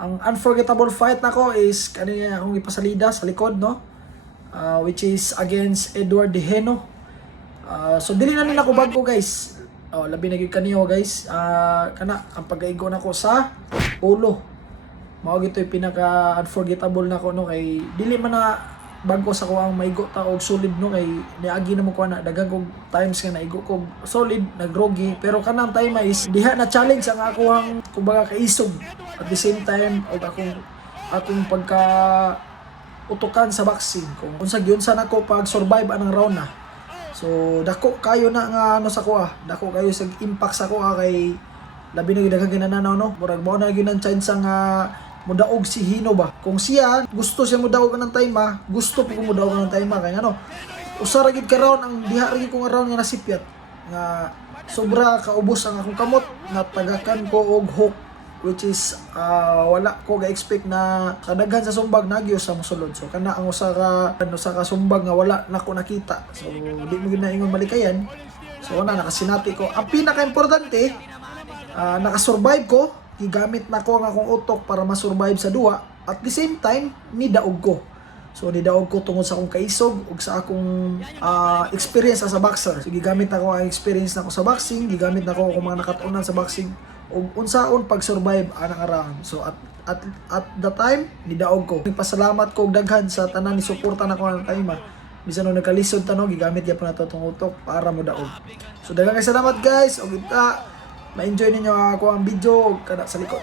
Ang unforgettable fight nako is kanina akong ipasalida sa likod, no? Which is against Edward Dejeno. So dili na nila ko bago, guys. Labi na gyud kaniyo, guys. Kana ang pagaigo nako sa ulo. Mao gito'y pinaka unforgettable nako, no, kay dili man na bago sa ko ang maigo ta og solid, no, kay niagi na mo ko na daghang kog times nga naigo kog solid nagrogi, pero kanang time is diha na challenge ang ako ang kumbaga kaisog at the same time og akong pagka utukan sa boxing kung unsa gyud sa nako pag survive anang round na. So dako kayo na nga ano sa ko, dako kayo sa impact sa ko, kay labi na gyud daghang ginananaw, no, murag mao na gyud ang chance nga mudaog si Hino ba. Kung siya gusto siya mudaog ng time, gusto po ko mudaog ng time, kay ano usa ra gid ka round ang diha ra gid ko nga round nga nasipyat nga sobra kaubos ang akong kamot nga tagakan ko og hook, which is wala ko ga-expect na kadaghan sa sumbag nagyo sa mosulod. So kana ang usa ka sumbag nga wala nako nakita, so di mo gid na ingon malikayan. So nakasinati ko. Ang pinaka-importante, naka-survive ko, gigamit na ko ang akong utok para ma-survive sa duwa. At the same time, nidaog ko. So nidaog ko tungod sa akong kaisog ug sa akong experience as a boxer. So gigamit na ko ang experience na ko sa boxing, gigamit na ko kung mga nakatunan sa boxing ug unsaon pag-survive anang round. So at the time, nidaog ko. Nagpasalamat ko og daghan sa tanan ni suporta na ko ang time. Bisan nung nagkalisod tanong, gigamit gyapon nato tong utok para mo daog. So daghang salamat, guys, og ita ma-enjoy ninyo ako ang video kada sa likod.